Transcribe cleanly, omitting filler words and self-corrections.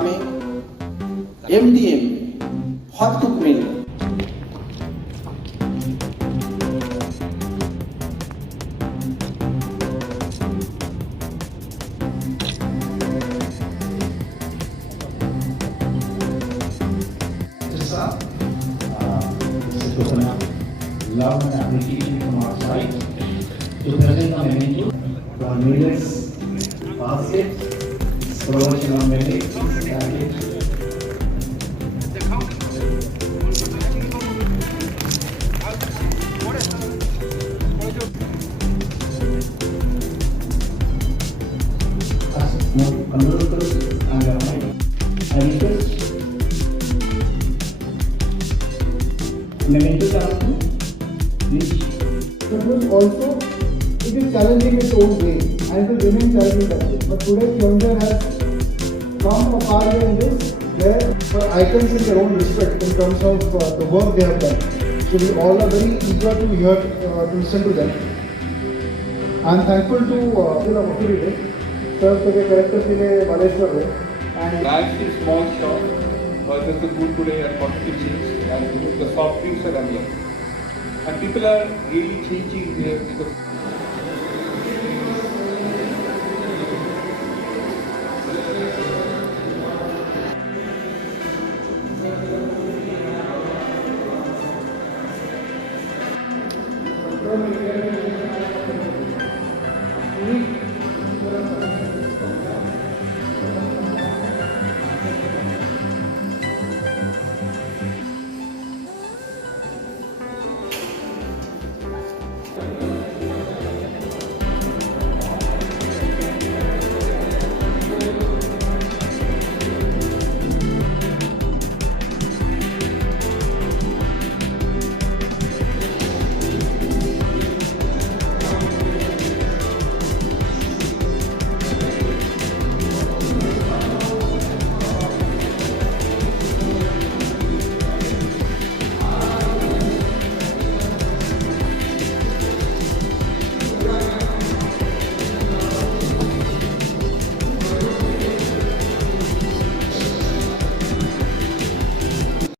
নামে MDM হটকুক mill. Love and appreciation from our side to present a memento to our millets, baskets, promotion of millets, Also, it is challenging its own way and it will remain challenging that way. But today, Kyonjar has come a far way in this, where for icons in their own respect in terms of the work they have done. So we all are very eager to hear, to listen to them. I am thankful to Mukherjee sir for the character in Baleshwar and Life is small shop, but there's a good today at 46 and the soft drinks are available. And people are really changing their